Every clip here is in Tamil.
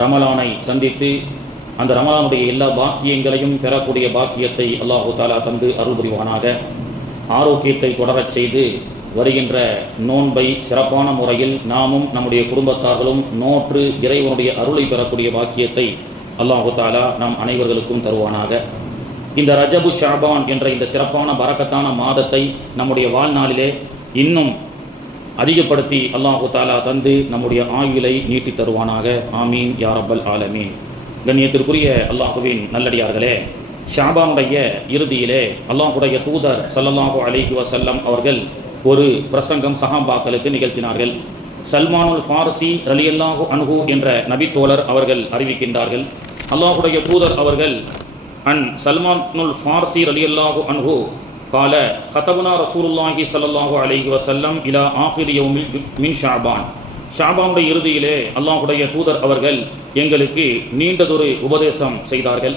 ரமலானை சந்தித்து அந்த ரமலானுடைய எல்லா பாக்கியங்களையும் பெறக்கூடிய பாக்கியத்தை அல்லாஹு தாலா தந்து அருள் புரிவானாக. ஆரோக்கியத்தை தொடரச் செய்து வருகின்ற நோன்பை சிறப்பான முறையில் நாமும் நம்முடைய குடும்பத்தார்களும் நோற்று இறைவனுடைய அருளை பெறக்கூடிய பாக்கியத்தை அல்லாஹு தாலா நாம் அனைவர்களுக்கும் தருவானாக. இந்த ரஜபு ஷாபான் என்ற இந்த சிறப்பான பரக்கத்தான மாதத்தை நம்முடைய வாழ்நாளிலே இன்னும் அதிகப்படுத்தி அல்லாஹு தாலா தந்து நம்முடைய ஆயுளை நீட்டி தருவானாக. ஆமீன் யா ரப்பல் ஆலமீன். கண்ணியத்திற்குரிய அல்லாஹுவின் நல்லடியார்களே, ஷாபானுடைய இறுதியிலே அல்லாஹுடைய தூதர் ஸல்லல்லாஹு அலைஹி வஸல்லம் அவர்கள் ஒரு பிரசங்கம் சஹாபாக்களுக்கு நிகழ்த்தினார்கள். சல்மானுல் ஃபாரிசி ரலியல்லாஹு அன்ஹு என்ற நபித்தோழர் அவர்கள் அறிவிக்கின்றார்கள், அல்லாஹுடைய தூதர் அவர்கள் சல்மானுல் ஃபாரிசி ரலியல்லாஹு அன்ஹு قال خطبنا رسول الله صلى الله عليه وسلم الى اخر يوم من شعبان. ஷாபானுடைய இறுதியிலே அல்லாஹுடைய தூதர் அவர்கள் எங்களுக்கு நீண்டதொரு உபதேசம் செய்தார்கள்.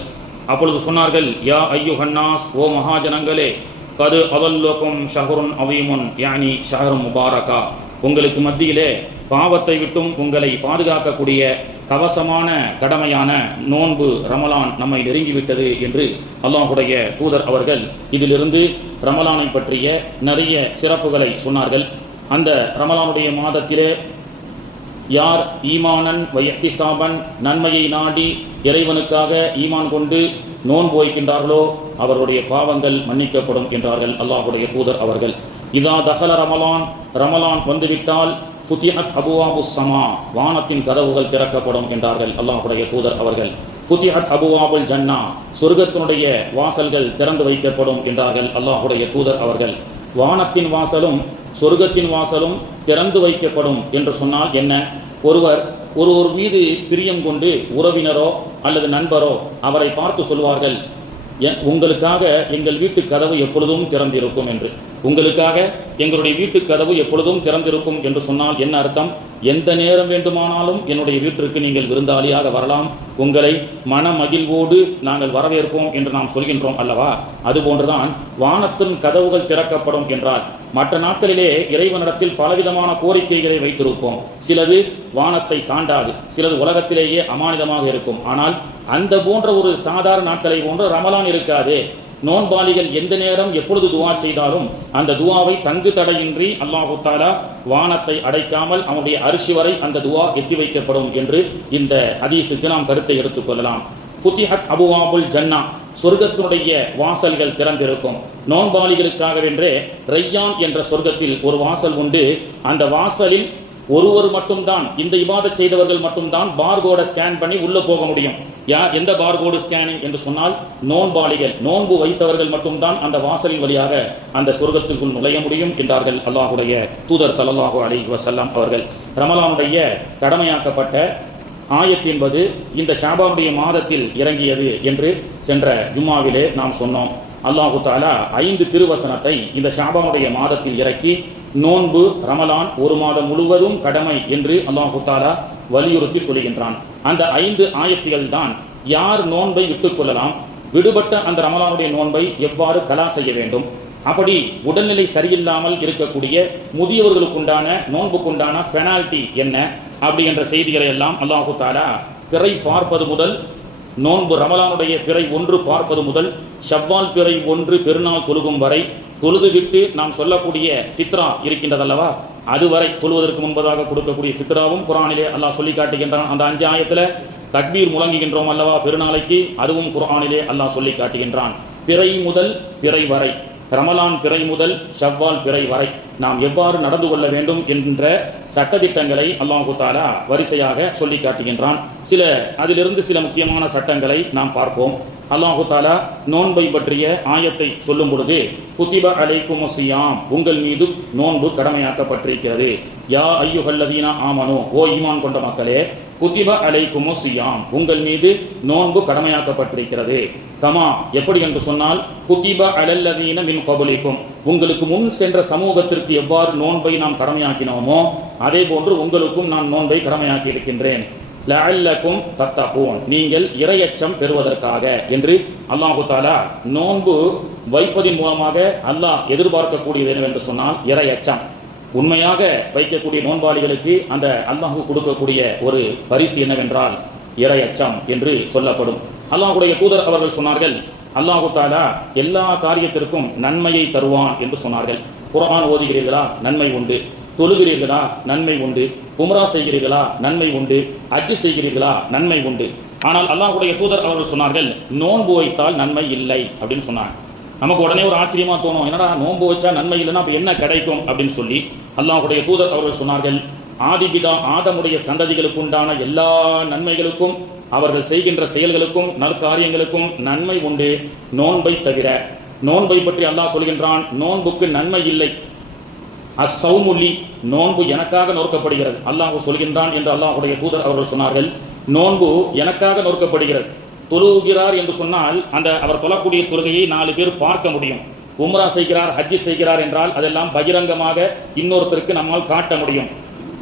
அப்பொழுது சொன்னார்கள், யா ஐயுஹன்னாஸ், ஓ மகாஜனங்களே, கது அவல்லோக்கும் ஷஹருன் அவீமுன் யானி ஷஹரும் முபாரகா, உங்களுக்கு மத்தியிலே பாவத்தை விட்டும் உங்களை பாதுகாக்கக்கூடிய கவசமான கடமையான நோன்பு ரமலான் நம்மை நெருங்கிவிட்டது என்று அல்லாஹுடைய தூதர் அவர்கள் இதிலிருந்து ரமலானை பற்றிய நிறைய சிறப்புகளை சொன்னார்கள். அந்த ரமலானுடைய மாதத்திலே யார் ஈமானன் வயஹ்திசாபன், நன்மையை நாடி இறைவனுக்காக ஈமான் கொண்டு நோன்பு வைக்கின்றார்களோ அவருடைய பாவங்கள் மன்னிக்கப்படும் என்றார்கள் அல்லாஹுடைய தூதர் அவர்கள். இதா தஹல ரமலான், ரமலான் வந்துவிட்டால் ஃபுத்திஹத் அபுவாபு ஸமா, வானத்தின் கதவுகள் திறக்கப்படும் என்றார்கள் அல்லாஹுடைய தூதர் அவர்கள். ஃபுத்திஹத் அபுவாபுல் ஜன்னா, சொர்க்கத்தினுடைய வாசல்கள் திறந்து வைக்கப்படும் என்றார்கள் அல்லாஹுடைய தூதர் அவர்கள். வானத்தின் வாசலும் சொர்க்கத்தின் வாசலும் திறந்து வைக்கப்படும் என்று சொன்னால் என்ன? ஒருவர் மீது பிரியம் கொண்டு உறவினரோ அல்லது நண்பரோ அவரை பார்த்து சொல்வார்கள், உங்களுக்காக எங்கள் வீட்டு கதவு எப்பொழுதும் திறந்திருக்கும் என்று. உங்களுக்காக எங்களுடைய வீட்டு கதவு எப்பொழுதும் திறந்திருக்கும் என்று சொன்னால் என்ன அர்த்தம்? எந்த நேரம் வேண்டுமானாலும் என்னுடைய வீட்டிற்கு நீங்கள் விருந்தாளியாக வரலாம், உங்களை மன மகிழ்வோடு நாங்கள் வரவேற்போம் என்று நாம் சொல்கின்றோம் அல்லவா? அதுபோன்றுதான் வானத்தின் கதவுகள் திறக்கப்படும் என்றால், மற்ற நாட்களிலே இறைவனிடத்தில் பலவிதமான கோரிக்கைகளை வைத்திருப்போம். சிலது வானத்தை தாண்டாது, சிலது உலகத்திலேயே அமானிதமாக இருக்கும். ஆனால் அந்த போன்ற ஒரு சாதாரண நாட்களை போன்ற ரமலான் இருக்காது. நோன்பாளிகள் எந்த நேரம் எப்பொழுது துவா செய்தாலும் அந்த துவாவை தங்கு தடையின்றி அல்லாஹு தஆலா வானத்தை அடைக்காமல் அவனுடைய அரிசி வரை அந்த துவா எத்தி வைக்கப்படும் என்று இந்த ஹதீஸுக்கு நாம் கருத்தை எடுத்துக்கொள்ளலாம். ஃபுத்திஹத் அபுவாபுல் ஜன்னா, சொர்க்கத்தினுடைய வாசல்கள் திறந்திருக்கும். நோன்பாளிகளுக்காகவென்றே ரையான் என்ற சொர்க்கத்தில் ஒரு வாசல் உண்டு. அந்த வாசலில் ஒருவர் மட்டும்தான், இந்த இபாதத் செய்தவர்கள் மட்டும்தான் பார்கோடை ஸ்கேன் பண்ணி உள்ள போக முடியும். எந்த பார்கோடு ஸ்கேனிங் என்று சொன்னால், நோன்பாளிகள், நோன்பு வைத்தவர்கள் மட்டும்தான் அந்த வாசலின் வழியாக அந்த சொர்க்கத்திற்குள் நுழைய முடியும் என்றார்கள் அல்லாஹுடைய தூதர் ஸல்லல்லாஹு அலைஹி வஸல்லம் அவர்கள். ரமலானுடைய கடமையாக்கப்பட்ட ஆயத் என்பது இந்த ஷாபானுடைய மாதத்தில் இறங்கியது என்று சென்ற ஜும்மாவிலே நாம் சொன்னோம். அல்லாஹு தஆலா 5 திருவசனத்தை இந்த ஷாபானுடைய மாதத்தில் இறக்கி நோன்பு ரமலான் ஒரு மாதம் முழுவதும் கடமை என்று அல்லாஹு தஆலா வலியுறுத்தி சொல்கின்றான். அந்த 5 ஆயத்துகள் தான் யார் நோன்பை விட்டுக்கொள்ளலாம், விடுபட்ட அந்த ரமலானுடைய நோன்பை எவ்வாறு கலா செய்ய வேண்டும், அப்படி உடல்நிலை சரியில்லாமல் இருக்கக்கூடிய முதியவர்களுக்குண்டான நோன்புக்குண்டான பெனால்டி என்ன, அப்படி என்ற செய்திகளை எல்லாம் அல்லாஹு தஆலா பிறை பார்ப்பது முதல், நோன்பு ரமலானுடைய பிறை 1 பார்ப்பது முதல், ஷவ்வால் பிறை 1 பெருநாள் தொழுகும் வரை, தொழுதுவிட்டு நாம் சொல்லக்கூடிய ஃபித்ரா இருக்கின்றதல்லவா, அதுவரை தொழுவதற்கு முன்பதாக கொடுக்கக்கூடிய ஃபித்ராவும் குர்ஆனிலே அல்லாஹ் சொல்லி காட்டுகின்றான். அந்த 5 ஆயத்தில் தக்பீர் முழங்குகின்றோம் அல்லவா பெருநாளைக்கு, அதுவும் குர்ஆனிலே அல்லாஹ் சொல்லி காட்டுகின்றான். பிறை முதல் பிறை வரை, ரமலான் பிறை முதல் ஷவ்வால் பிறை வரை நாம் எவ்வாறு நடந்து கொள்ள வேண்டும் என்ற சட்டதிட்டங்களை அல்லாஹு தஆலா வரிசையாக சொல்லி காட்டுகின்றான். அதிலிருந்து சில முக்கியமான சட்டங்களை நாம் பார்ப்போம். அல்லாஹு தஆலா நோன்பை பற்றிய ஆயத்தை சொல்லும் பொழுது, குத்திப அலைக்குமுஸ் ஸியாம், உங்கள் மீது நோன்பு கடமையாக்கப்பட்டிருக்கிறது. யா அய்யுஹல்லதீன ஆமனு, ஓ ஈமான் கொண்ட மக்களே, குத்திப அலைக்குமுஸ் ஸியாம், உங்கள் மீது நோன்பு கடமையாக்கப்பட்டிருக்கிறது. கமா, எப்படி என்று சொன்னால், குத்திப அலல்லதீன மின் கப்லிக்கும், உங்களுக்கு முன் சென்ற சமூகத்திற்கு எவ்வாறு நோன்பை நாம் கடமையாக்கினோமோ அதே போன்று உங்களுக்கும் நான் நோன்பை கடமையாக்கி இருக்கின்றேன். லஅல்லக்கும் தத்தகூன், நீங்கள் இறையச்சம் பெறுவதற்காக என்று அல்லாஹு தஆலா நோன்பு வைப்பதின் மூலமாக அல்லாஹ் எதிர்பார்க்கக்கூடியது என்னவென்று சொன்னால் இறையச்சம். உண்மையாக வைக்கக்கூடிய நோன்பாளிகளுக்கு அந்த அல்லாஹ் கொடுக்கக்கூடிய ஒரு பரிசு என்னவென்றால், இறையச்சம் என்று சொல்லப்படும். அல்லாஹ்வுடைய தூதர் அவர்கள் சொன்னார்கள், அல்லாஹு தஆலா எல்லா காரியத்திற்கும் நன்மையை தருவான் என்று சொன்னார்கள். குர்ஆன் ஓதுகிறீர்களா, நன்மை உண்டு. தொழுகிறீர்களா, நன்மை உண்டு. உம்ரா செய்கிறீர்களா, நன்மை உண்டு. ஹஜ் செய்கிறீர்களா, நன்மை உண்டு. ஆனால் அல்லாஹ்வுடைய தூதர் அவர்கள் சொன்னார்கள், நோன்பு வைத்தால் நன்மை இல்லை அப்படின்னு சொன்னாங்க. நமக்கு உடனே ஒரு ஆச்சரியமா தோணும், என்னடா நோன்பு வச்சா நன்மை இல்லைன்னா அப்ப என்ன கிடைக்கும் அப்படின்னு சொல்லி அல்லாஹ்வுடைய தூதர் அவர்கள் சொன்னார்கள், ஆதிபிதா ஆதமுடைய சந்ததிகளுக்கு உண்டான எல்லா நன்மைகளுக்கும் அவர்கள் செய்கின்ற செயல்களுக்கும் நற்காரியங்களுக்கும் நன்மை உண்டு, நோன்பை தவிர. நோன்பை பற்றி அல்லாஹ் சொல்கின்றான், நோன்புக்கு நன்மை இல்லை. அஸ்ஸௌமுலி, நோன்பு எனக்காக நோக்கப்படுகிறது அல்லாஹ் சொல்கின்றான் என்று அல்லாஹ்வுடைய தூதர் அவர்கள் சொன்னார்கள். நோன்பு எனக்காக நோக்கப்படுகிறது. தொழுகிறார் என்று சொன்னால் அந்த அவர் தொழக்கூடிய தொழுகையை 4 பேர் பார்க்க முடியும். உம்ரா செய்கிறார், ஹஜ் செய்கிறார் என்றால் அதெல்லாம் பகிரங்கமாக இன்னொருத்தருக்கு நம்மால் காட்ட முடியும்.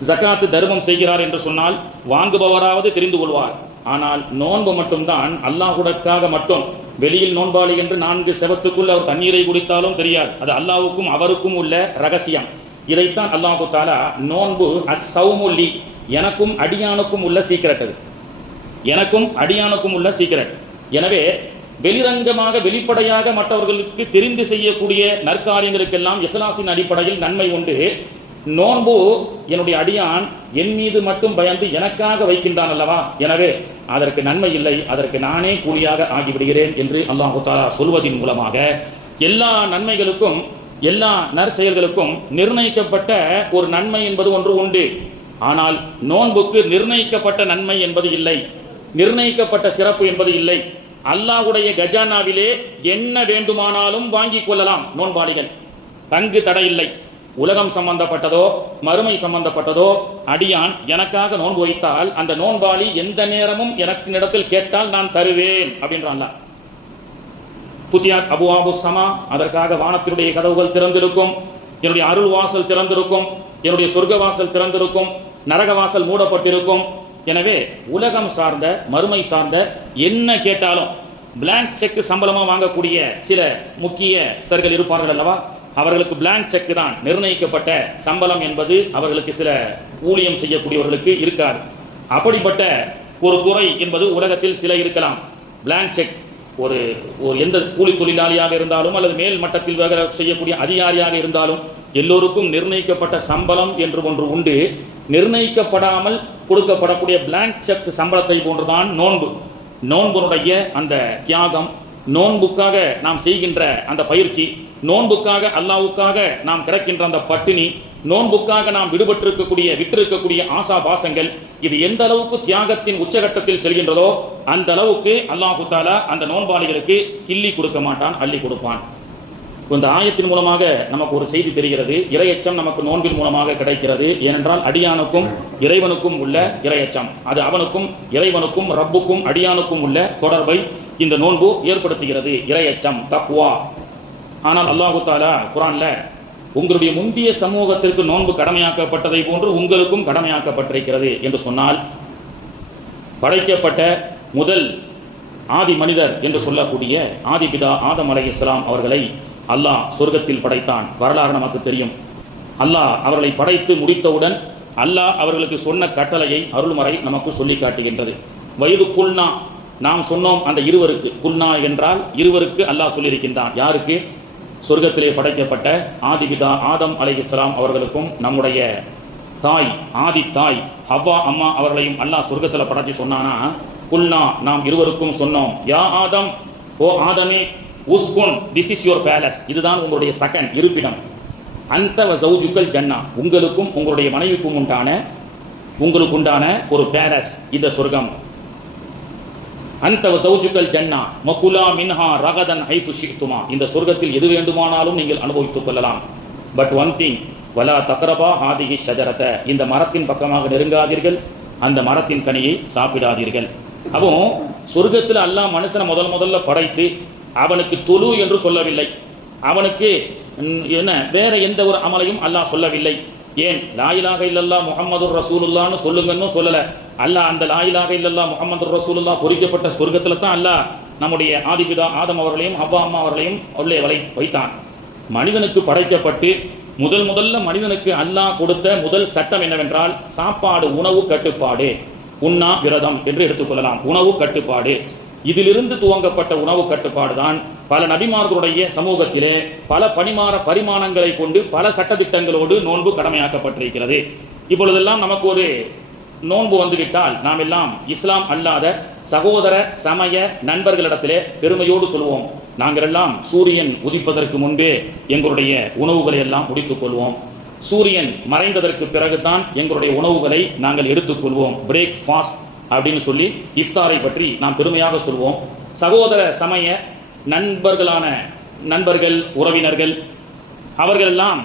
ஜகாத்து தர்மம் செய்கிறார் என்று சொன்னால் வாங்குபவராவது தெரிந்து கொள்வார். ஆனால் நோன்பு மட்டும்தான் அல்லாஹ்வுக்காக மட்டும். வெளியில் நோன்பாளி என்று 4 செவத்துக்குள் அவர் தண்ணீரை குடித்தாலும் தெரியாது. அது அல்லாஹ்வுக்கும் அவருக்கும் உள்ள ரகசியம். இதைத்தான் அல்லாஹு தஆலா நோன்பு அஸ்ஸௌமுலி, எனக்கும் அடியானுக்கும் உள்ள சீக்ரெட். அது எனக்கும் அடியானுக்கும் உள்ள சீக்ரெட். எனவே வெளிரங்கமாக வெளிப்படையாக மற்றவர்களுக்கு தெரிந்து செய்யக்கூடிய நற்காரியங்களுக்கெல்லாம் இஹ்லாஸின் அடிப்படையில் நன்மை உண்டு. நோன்பு என்னுடைய அடியான் என் மீது மட்டும் பயந்து எனக்காக வைக்கின்றான் அல்லவா, எனவே அதற்கு நன்மை இல்லை, அதற்கு நானே கூலியாக ஆகிவிடுகிறேன் என்று அல்லாஹ் தஆலா சொல்வதின் மூலமாக எல்லா நன்மைகளுக்கும் எல்லா நற்செயல்களுக்கும் நிர்ணயிக்கப்பட்ட ஒரு நன்மை என்பது ஒன்று உண்டு. ஆனால் நோன்புக்கு நிர்ணயிக்கப்பட்ட நன்மை என்பது இல்லை, நிர்ணயிக்கப்பட்ட சிறப்பு என்பது இல்லை. அல்லாஹ்வுடைய கஜானாவிலே என்ன வேண்டுமானாலும் வாங்கிக் கொள்ளலாம் நோன்பாளிகள், தங்கு தடை இல்லை. உலகம் சம்பந்தப்பட்டதோ மறுமை சம்பந்தப்பட்டதோ அடியான் எனக்காக நோன்பு வைத்தால் அந்த நோன்பாளி எந்த நேரமும் எனக்கு இடத்தில் கேட்டால் நான் தருவேன் அப்படின்றான். ஃபுத்தியாத் அபுவாபு ஸமா, அதற்காக வானத்தினுடைய கதவுகள் திறந்திருக்கும், என்னுடைய அருள் வாசல் திறந்திருக்கும், என்னுடைய சொர்க்க வாசல் திறந்திருக்கும், நரக வாசல் மூடப்பட்டிருக்கும். எனவே உலகம் சார்ந்த மறுமை சார்ந்த என்ன கேட்டாலும் பிளாங்க் செக் சம்பளமாக வாங்கக்கூடிய சில முக்கிய சர்கள் இருப்பார்கள் அல்லவா, அவர்களுக்கு பிளாங்க் செக் தான் நிர்ணயிக்கப்பட்ட சம்பளம் என்பது அவர்களுக்கு சில ஊழியம் செய்யக்கூடியவர்களுக்கு இருக்காது. அப்படிப்பட்ட ஒரு துறை என்பது உலகத்தில் சில இருக்கலாம். பிளாங்க் செக் ஒரு எந்த கூலி தொழிலாளியாக இருந்தாலும் அல்லது மேல் மட்டத்தில் வேலை செய்யக்கூடிய அதிகாரியாக இருந்தாலும் எல்லோருக்கும் நிர்ணயிக்கப்பட்ட சம்பளம் என்று ஒன்று உண்டு. நிர்ணயிக்கப்படாமல் கொடுக்கப்படக்கூடிய பிளாங்க் செக் சம்பளத்தை போன்றுதான் நோன்பு. நோன்புடைய அந்த தியாகம், நோன்புக்காக நாம் செய்கின்ற அந்த பயிற்சி, நோன்புக்காக அல்லாஹ்வுக்காக நாம் கிடைக்கின்ற அந்த பட்டினி, நோன்புக்காக நாம் விட்டிருக்கக்கூடிய ஆசா பாசங்கள், இது எந்த அளவுக்கு தியாகத்தின் உச்சகட்டத்தில் செல்கின்றதோ அந்த அளவுக்கு அல்லாஹு தஆலா அந்த நோன்பாளிகளுக்கு கிள்ளி கொடுக்க மாட்டான், அள்ளி கொடுப்பான். இந்த ஆயத்தின் மூலமாக நமக்கு ஒரு செய்தி தெரிகிறது. இறையச்சம் நமக்கு நோன்பின் மூலமாக கிடைக்கிறது. ஏனென்றால் அடியானுக்கும் இறைவனுக்கும் உள்ள இறையச்சம், அது அவனுக்கும் இறைவனுக்கும் ரப்புக்கும் அடியானுக்கும் உள்ள தொடர்பை இந்த நோன்பு ஏற்படுத்துகிறது. இறையச்சம், தக்வா. ஆனால் அல்லாஹு தஆலா குர்ஆன்ல உங்களுடைய முந்திய சமூகத்திற்கு நோன்பு கடமையாக்கப்பட்டதை போன்று உங்களுக்கும் கடமையாக்கப்பட்டிருக்கிறது என்று சொன்னால், படைக்கப்பட்ட முதல் ஆதி மனிதர் என்று சொல்லக்கூடிய ஆதிபிதா ஆதம் அலைஹிஸ்ஸலாம் அவர்களை அல்லாஹ் சொர்க்கத்தில் படைத்தான். வரலாறு நமக்கு தெரியும். அல்லாஹ் அவர்களை படைத்து முடித்தவுடன் அல்லாஹ் அவர்களுக்கு சொன்ன கட்டளையை அருள்மறை நமக்கு சொல்லி காட்டுகின்றது. வயது குல்னா, நாம் சொன்னோம் அந்த இருவருக்கு. குல்னா என்றால் இருவருக்கு அல்லாஹ் சொல்லியிருக்கின்றான். யாருக்கு? சொர்க்கத்திலே படைக்கப்பட்ட ஆதிபிதா ஆதம் அலைஹிஸ்ஸலாம் அவர்களுக்கும் நம்முடைய தாய் ஆதி தாய் ஹவ்வா அம்மா அவர்களையும் அல்லாஹ் சொர்க்கத்தில் படைச்சு சொன்னானா, குல்னா, நாம் இருவருக்கும் சொன்னோம், யா ஆதம், ஓ ஆதமே, உஸ்குன், திஸ் இஸ் யுவர் பேலஸ், இதுதான் உங்களுடைய சகன் இருப்பிடம். அந்த வஸௌஜுக்கல் ஜன்னா, உங்களுக்கும் உங்களுடைய மனைவிக்கும் உண்டான ஒரு பேலஸ் இந்த சொர்க்கம். அந்த வஸௌஜுக்கல் ஜன்னா மகுலா மின்ஹா ரகதன் ஹைஃபு ஷிக்துமா, இந்த சொர்க்கத்தில் எது வேண்டுமானாலும் நீங்கள் அனுபவித்துக் கொள்ளலாம். பட் ஒன் திங், வலா தக்ரபா ஹாதிஹி ஷஜரத, இந்த மரத்தின் பக்கமாக நெருங்காதீர்கள், அந்த மரத்தின் கனியை சாப்பிடாதீர்கள். அப்போ சொர்க்கத்தில் அல்லாஹ் மனுஷனை முதல்ல படைத்து அவனுக்கு தொழு என்று சொல்லவில்லை, அவனுக்கு என்ன வேற எந்த ஒரு அமலையும் அல்லாஹ் சொல்லவில்லை. ஏன்? லா இலாஹ இல்லல்லாஹ் முஹம்மதுர் ரசூலுல்லாஹ்னு சொல்லுங்கன்னு சொல்லல. அல்லாஹ் அந்த லா இலாஹ இல்லல்லாஹ் முஹம்மதுர் ரசூலுல்லாஹ் பொறிக்கப்பட்ட சொர்க்கத்துல தான் அல்லாஹ் நம்முடைய ஆதிபிதா ஆதம் அவர்களையும் ஹவ்வா அம்மா அவர்களையும் உள்ளே வைத்தான். மனிதனுக்கு படைக்கப்பட்டு முதல்ல மனிதனுக்கு அல்லாஹ் கொடுத்த முதல் சட்டம் என்னவென்றால் சாப்பாடு, உணவு கட்டுப்பாடு. உண்ணா விரதம் என்று எடுத்துக்கொள்ளலாம். உணவு கட்டுப்பாடு, இதிலிருந்து துவங்கப்பட்ட உணவு கட்டுப்பாடு தான் பல நபிமார்களுடைய சமூகத்திலே பல பரிமாணங்களை கொண்டு பல சட்டத்திட்டங்களோடு நோன்பு கடமையாக்கப்பட்டிருக்கிறது. இப்பொழுதெல்லாம் நமக்கு ஒரு நோன்பு வந்துவிட்டால் நாம் எல்லாம் இஸ்லாம் அல்லாத சகோதர சமய நண்பர்களிடத்திலே பெருமையோடு சொல்வோம், நாங்கள் எல்லாம் சூரியன் உதிப்பதற்கு முன்பே எங்களுடைய உணவுகளை எல்லாம் முடித்துக் கொள்வோம், சூரியன் மறைந்ததற்கு பிறகுதான் எங்களுடைய உணவுகளை நாங்கள் எடுத்துக்கொள்வோம், பிரேக் ஃபாஸ்ட் அப்படின்னு சொல்லி இஃப்தாரை பற்றி நாம் பெருமையாக சொல்வோம். சகோதர சமய நண்பர்கள் உறவினர்கள் அவர்களெல்லாம்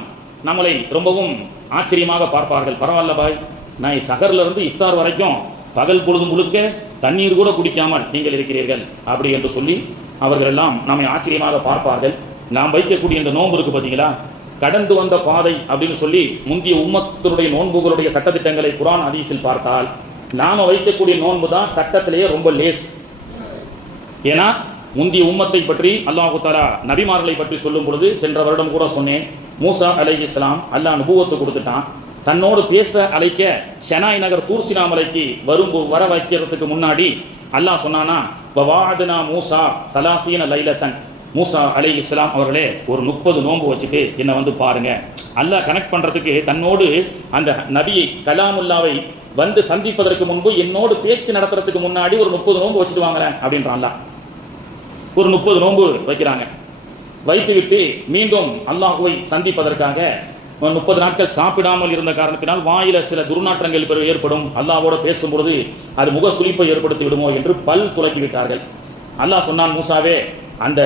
நம்மளை ரொம்பவும் ஆச்சரியமாக பார்ப்பார்கள். பரவாயில்ல பாய், நான் சகர்ல இருந்து இஃப்தார் வரைக்கும் பகல் பொழுது முழுக்க தண்ணீர் கூட குடிக்காமல் நீங்கள் இருக்கிறீர்கள் அப்படி என்று சொல்லி அவர்கள் எல்லாம் நம்மை ஆச்சரியமாக பார்ப்பார்கள். நாம் வைக்கக்கூடிய இந்த நோன்பு இருக்கு பார்த்தீங்களா, கடந்து வந்த பாதை அப்படின்னு சொல்லி முந்திய உம்மத்தினுடைய நோன்புகளுடைய சட்டத்திட்டங்களை குர்ஆன் ஹதீஸில் பார்த்தால் நாம வைக்கக்கூடிய நோன்பு தான் சட்டத்திலேயே ரொம்ப லேஸ். ஏன்னா முந்திய உம்மத்தை பற்றி அல்லாஹு தஆலா நபிமார்களை பற்றி சொல்லும் பொழுது சென்ற வருடம் கூட சொன்னேன், மூசா அலைஹிஸ்ஸலாம் அல்லாஹ் நபுவத்து கொடுத்துட்டான். தன்னோடு பேச அழைக்க ஷனாய் நகர் தூர்சினா மலைக்கு வர வைக்கிறதுக்கு முன்னாடி அல்லாஹ் சொன்னானா, வவாஅத்னா மூசா 30 லைலத்தன், மூசா அலைஹிஸ்ஸலாம் அவர்களே ஒரு 30 நோன்பு வச்சுட்டு என்னை வந்து பாருங்க. அல்லாஹ் கனெக்ட் பண்றதுக்கு தன்னோடு அந்த நபியை கலாமுல்லாவை வந்து சந்திப்பதற்கு முன்பு என்னோடு பேச்சு நடத்துறதுக்கு முன்னாடி ஒரு 30 நோன்பு வச்சுட்டு வாங்குறேன் அப்படின்றான். அல்லாஹ் ஒரு 30 நோன்பு வைக்கிறாங்க. வைத்துவிட்டு மீண்டும் அல்லாஹுவை சந்திப்பதற்காக 30 நாட்கள் சாப்பிடாமல் இருந்த காரணத்தினால் வாயில சில துர்நாற்றங்கள் ஏற்படும், அல்லாஹ்வோட பேசும் பொழுது அது முக சுளிப்பை ஏற்படுத்தி விடுமோ என்று பல் துலக்கி விட்டார்கள். அல்லாஹ் சொன்னான், மூசாவே அந்த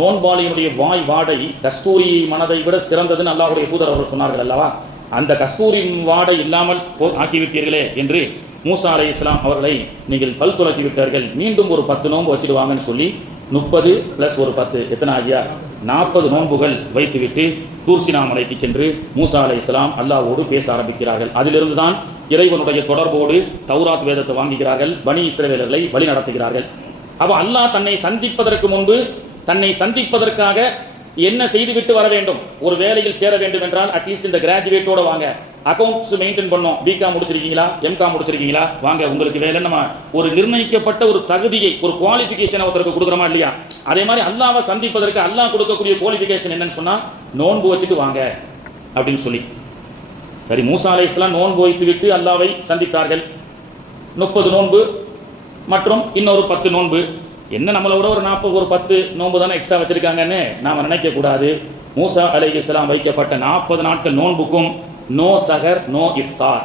நோன்பாளியினுடைய வாய் வாடை கஸ்தூரி மனதை விட சிறந்ததுன்னு அல்லாஹ்வுடைய தூதர் அவர்கள் சொன்னார்கள் அல்லவா, அந்த கஸ்தூரி வாடை இல்லாமல் ஆக்கிவிட்டீர்களே என்று மூசா அலைஹிஸ்ஸலாம் அவர்களை நீங்கள் பல் துலக்கி விட்டார்கள். மீண்டும் ஒரு 10 நோன்பு வச்சுடுவாங்கன்னு சொல்லி 30 + ஒரு 10 எத்தனை ஆகியா 40 நோன்புகள் வைத்துவிட்டு தூர்சினா மலைக்கு சென்று மூசா அலைஹிஸ்ஸலாம் அல்லாஹ்வோடு பேச ஆரம்பிக்கிறார்கள். அதிலிருந்து தான் இறைவனுடைய தொடர்போடு தௌராத் வேதத்தை வாங்குகிறார்கள், பனி இஸ்ரவேலர்களை வழி நடத்துகிறார்கள். அப்போ அல்லாஹ் தன்னை சந்திப்பதற்கு முன்பு தன்னை சந்திப்பதற்காக என்ன செய்துவிட்டு வர வேண்டும், ஒரு வேலையில் சேர வேண்டும் என்றால் அட்லீஸ்ட் இந்த கிராஜுவேட்டோட வாங்க, அக்கௌண்ட்ஸ் மெயின்டைன் பண்ணோம், பிகாம் முடிச்சிருக்கீங்களா எம்காம் முடிச்சிருக்கீங்களா வாங்க உங்களுக்கு வேலை, நம்ம ஒரு நிர்ணயிக்கப்பட்ட ஒரு தகுதியை ஒரு குவாலிஃபிகேஷன் ஒருத்தருக்கு கொடுக்குறோமா இல்லையா, அதே மாதிரி அல்லாஹ்வை சந்திப்பதற்கு அல்லாஹ் கொடுக்கக்கூடிய குவாலிஃபிகேஷன் என்னன்னு சொன்னா நோன்பு வச்சுட்டு வாங்க அப்படின்னு சொல்லி. சரி, மூசா அலைஹிஸ்ஸலாம் நோன்பு வைத்து விட்டு அல்லாஹ்வை சந்தித்தார்கள். 30 நோன்பு மற்றும் இன்னொரு 10 நோன்பு, என்ன நம்மளோட ஒரு 40 ஒரு 10 நோன்பு தானே எக்ஸ்ட்ரா வச்சிருக்காங்கன்னு நாம நினைக்க கூடாது. மூசா அலைஹிஸ்ஸலாம் வைக்கப்பட்ட 40 நாட்கள் நோன்புக்கும் நோ சகர் நோ இஃப்தார்,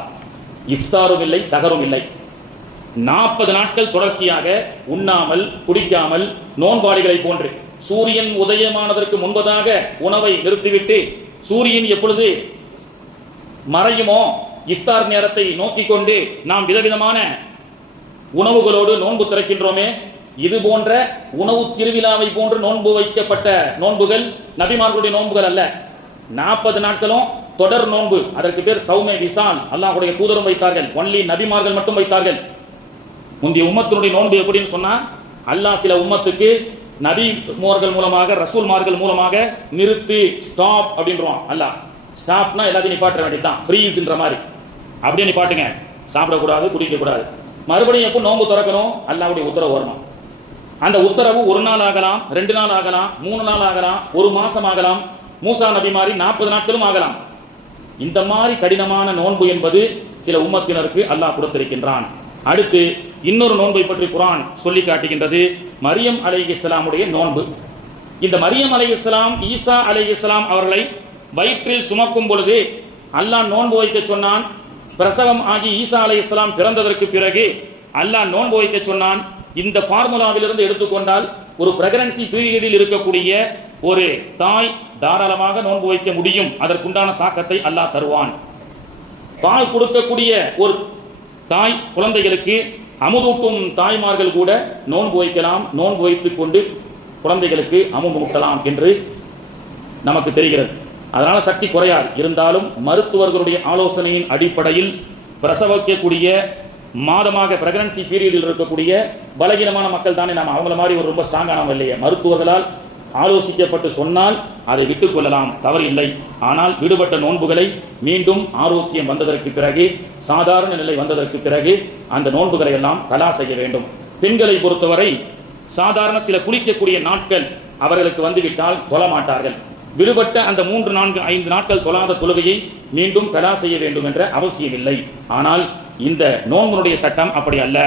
இஃப்தாரும் இல்லை சகரும் இல்லை. 40 நாட்கள் தொடர்ச்சியாக உண்ணாமல் குடிக்காமல் நோன்பாளிகளை போன்று சூரியன் உதயமானதற்கு முன்பதாக உணவை நிறுத்திவிட்டு சூரியன் எப்பொழுது மறையுமோ இஃப்தார் நேரத்தை நோக்கிக் கொண்டு நாம் விதவிதமான உணவுகளோடு நோன்பு திறக்கின்றோமே, இது போன்ற உணவு திருவிழாவை போன்று நோன்பு வைக்கப்பட்ட நோன்புகள் நபிமார்களுடைய நோன்புகள் அல்ல. 40 நாட்களும் தொடர் நோன்பு, அதற்கு பேர் சௌமே விசால், அல்லாஹ்வுடைய தூதரும் வைத்தார்கள், ஒன்லி நபிமார்கள் மட்டும் வைத்தார்கள். முந்தைய உம்மத்தினுடைய நோன்பு எப்படின்னு சொன்னா, அல்லாஹ் சில உம்மத்துக்கு நபிமார்கள் மூலமாக ரசூல்மார்கள் மூலமாக நிறுத்து ஸ்டாப் அப்படின்றான். அல்லாஹ் ஸ்டாப்னா எல்லாத்தையும் நிப்பாட்ட வேண்டியதுதான், ஃப்ரீஸ்ன்ற மாதிரி அப்படியே நிப்பாட்டுங்க, சாப்பிடக்கூடாது குடிக்கக்கூடாது. மறுபடியும் எப்போ நோன்பு திறக்கணும், அல்லாஹ்வுடைய உத்தரவு வரணும். அந்த உத்தரவு 1 நாள் ஆகலாம், 2 நாள் ஆகலாம், 3 நாள் ஆகலாம், 1 மாசம் ஆகலாம், மூசா நபி மாதிரி 40 நாட்களும் ஆகலாம். இந்த மாதிரி கடினமான நோன்பு என்பது சில உம்மத்தினருக்கு அல்லாஹ் கொடுத்திருக்கின்றான். அடுத்து இன்னொரு நோன்பை பற்றி குர்ஆன் சொல்லி காட்டுகின்றது, மரியம் அலைஹிஸ்ஸலாமுடைய நோன்பு. இந்த மரியம் அலைஹிஸ்ஸலாம் ஈசா அலைஹிஸ்ஸலாம் அவர்களை வயிற்றில் சுமக்கும் பொழுது அல்லாஹ் நோன்பு வைக்க சொன்னான். பிரசவம் ஆகி ஈசா அலைஹிஸ்ஸலாம் பிறந்ததற்கு பிறகு அல்லாஹ் நோன்பு வைக்க சொன்னான். இந்த ஃபார்முலாவிலிருந்து எடுத்துக்கொண்டால் ஒரு பிரெக்னன்சி பீரியடில் இருக்கக்கூடிய ஒரு தாய் தாராளமாக நோன்பு வைக்க முடியும், அதற்குண்டான தாக்கத்தை அல்லாஹ் தருவான். பால் கொடுக்கக்கூடிய ஒரு தாய் குழந்தைகளுக்கு அமுதூட்டும் தாய்மார்கள் கூட நோன்பு வைக்கலாம், நோன்பு வைத்துக் கொண்டு குழந்தைகளுக்கு அமுது ஊட்டலாம் என்று நமக்கு தெரிகிறது. அதனால சக்தி குறையாது. இருந்தாலும் மருத்துவர்களுடைய ஆலோசனையின் அடிப்படையில் பிரசவிக்கக்கூடிய மாதமாக பிரெக்னன்சி பீரியடில் இருக்கக்கூடிய பலகீனமான மக்கள் தானே, நம்ம அவங்கள மாதிரி ஒரு ரொம்ப ஸ்ட்ராங்கானவங்க இல்லையே, மருத்துவர்களால் ஆலோசிக்கப்பட்டு சொன்னால் அதை விட்டுக் கொள்ளலாம், தவறு இல்லை. ஆனால் விடுபட்ட நோன்புகளை மீண்டும் ஆரோக்கியம் வந்ததற்கு பிறகு, சாதாரண நிலை வந்ததற்கு பிறகு அந்த நோன்புகளை எல்லாம் கலா செய்ய வேண்டும். பெண்களை பொறுத்தவரை சாதாரண சில குளிக்கக்கூடிய நாட்கள் அவர்களுக்கு வந்துவிட்டால் தொழ மாட்டார்கள். விடுபட்ட அந்த 3, 4, 5 நாட்கள் தொழாத தொழுகையை மீண்டும் கலா செய்ய வேண்டும் என்ற அவசியம் இல்லை. ஆனால் இந்த நோன்புடைய சட்டம் அப்படி அல்ல.